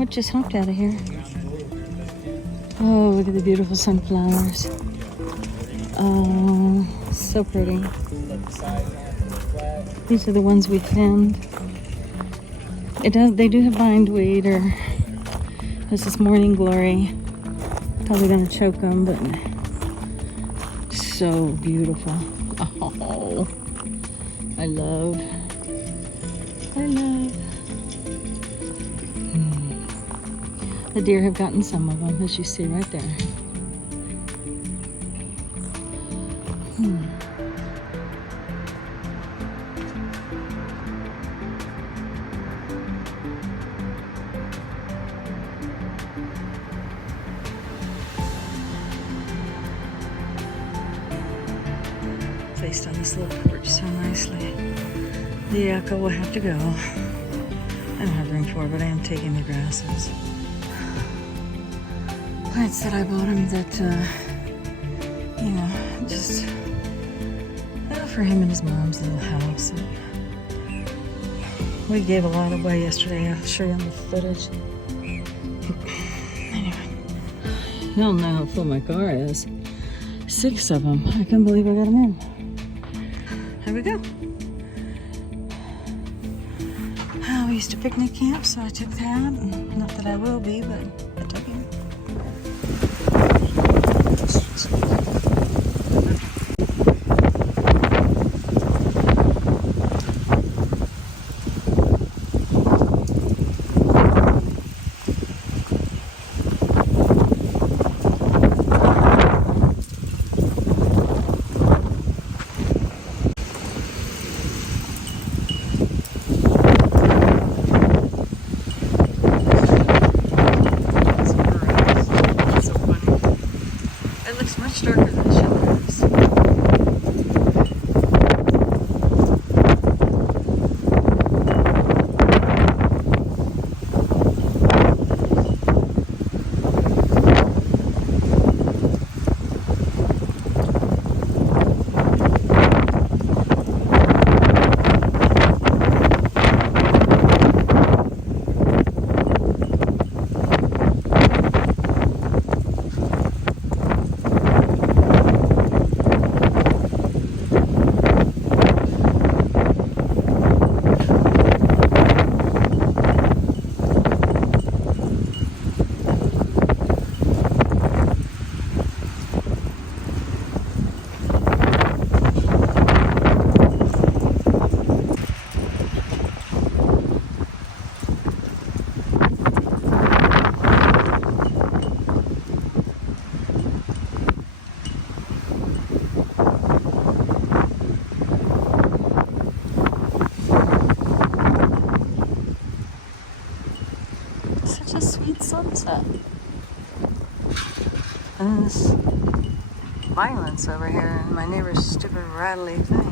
What just hopped out of here? Oh, look at the beautiful sunflowers. Oh, so pretty. These are the ones we thinned. They do have bindweed, or this is morning glory. Probably gonna choke them, but so beautiful. Oh, I love. The deer have gotten some of them, as you see right there. Placed on this little porch so nicely. The echo will have to go. I don't have room for it, but I am taking the grasses. Plants that I bought him that, just for him and his mom's little house. We gave a lot away yesterday. I'll show you on the footage. Anyway, you don't know how full my car is. 6 of them. I can't believe I got them in. There we go. We used to picnic camp, so I took that. Not that I will be, but I took it. Sunset. And this violence over here and my neighbor's stupid rattly thing.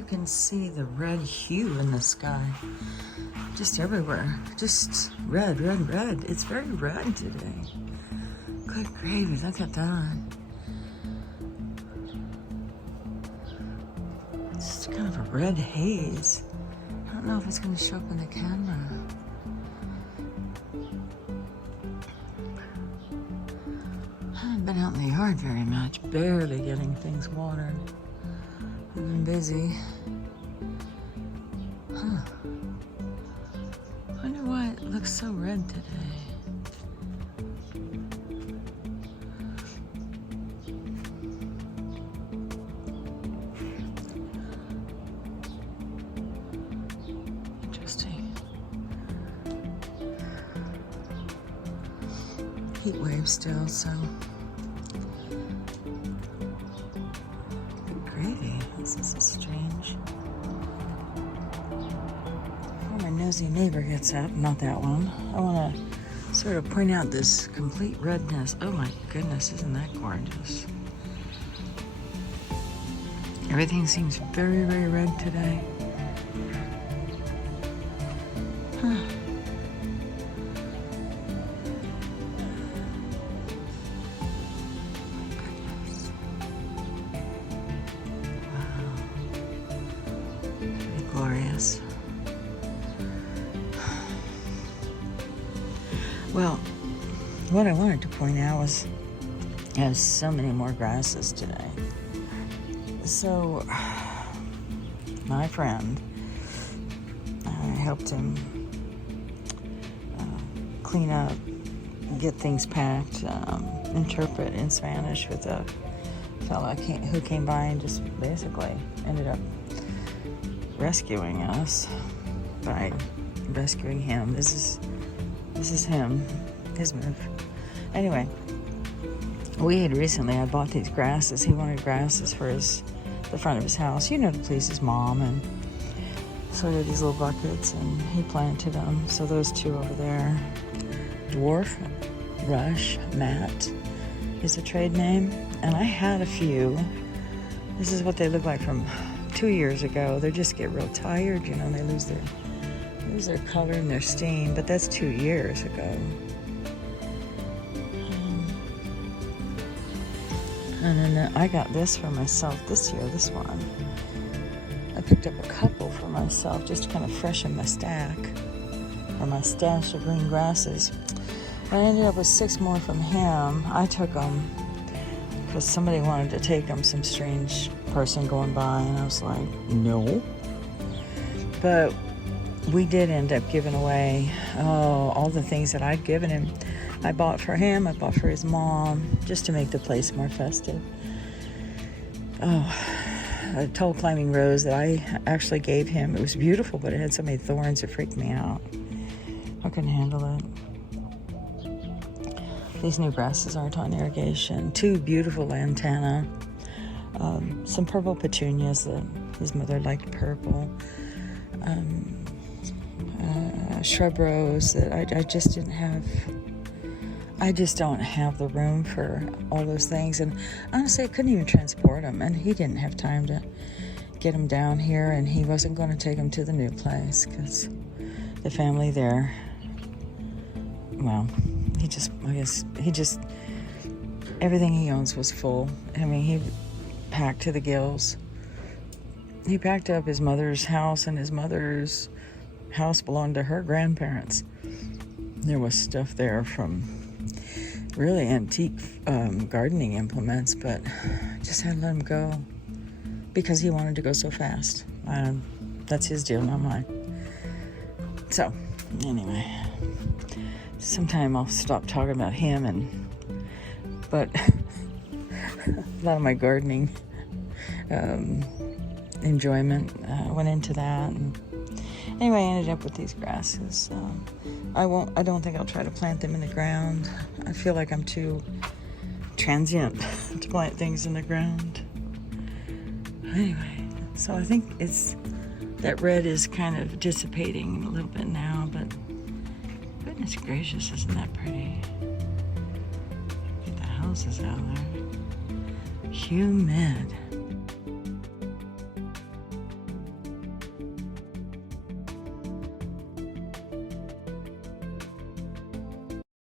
you can see the red hue in the sky. Just everywhere. Just red, red, red. It's very red today. Good gravy, look at that. It's kind of a red haze. I don't know if it's going to show up in the camera. I haven't been out in the yard very much, barely getting things watered. I've been busy. Huh. Wonder why it looks so red today. Interesting. Heat wave still, so. Good gravy. This is strange. Before my nosy neighbor gets up, not that one, I want to sort of point out this complete redness. Oh my goodness, isn't that gorgeous? Everything seems very, very red today. Huh. Glorious. Well, what I wanted to point out was I have so many more grasses today. So, my friend, I helped him clean up, get things packed, interpret in Spanish with a fella who came by and just basically ended up rescuing us by rescuing him. This is him, his move. Anyway, I bought these grasses. He wanted grasses for the front of his house, to please his mom, and so I got these little buckets and he planted them. So those two over there, Dwarf Rush Matte is the trade name, and I had a few. This is what they look like from 2 years ago. They just get real tired, they lose their color and their steam, but that's 2 years ago. And then I got this for myself this year, this one. I picked up a couple for myself just to kind of freshen my stash of green grasses. I ended up with 6 more from him. I took them because somebody wanted to take them, some strange person going by, and I was like, no. But we did end up giving away all the things that I'd given him. I bought for him, I bought for his mom, just to make the place more festive. A tall climbing rose that I actually gave him. It was beautiful, but it had so many thorns, it freaked me out. I couldn't handle it. These new grasses aren't on irrigation. 2 beautiful lantana. Some purple petunias that his mother liked purple. Shrub rose that I just didn't have. I just don't have the room for all those things, and honestly I couldn't even transport them, and he didn't have time to get them down here, and he wasn't going to take them to the new place because the family there, well, everything he owns was full. I mean, he packed to the gills. He packed up his mother's house, and his mother's house belonged to her grandparents. There was stuff there from really antique gardening implements, but just had to let him go because he wanted to go so fast. That's his deal, not mine. So anyway, sometime I'll stop talking about him, but a lot of my gardening enjoyment went into that. And anyway, I ended up with these grasses. I don't think I'll try to plant them in the ground. I feel like I'm too transient to plant things in the ground. Anyway, so I think that red is kind of dissipating a little bit now, but goodness gracious, isn't that pretty? Get the houses out there. Humid.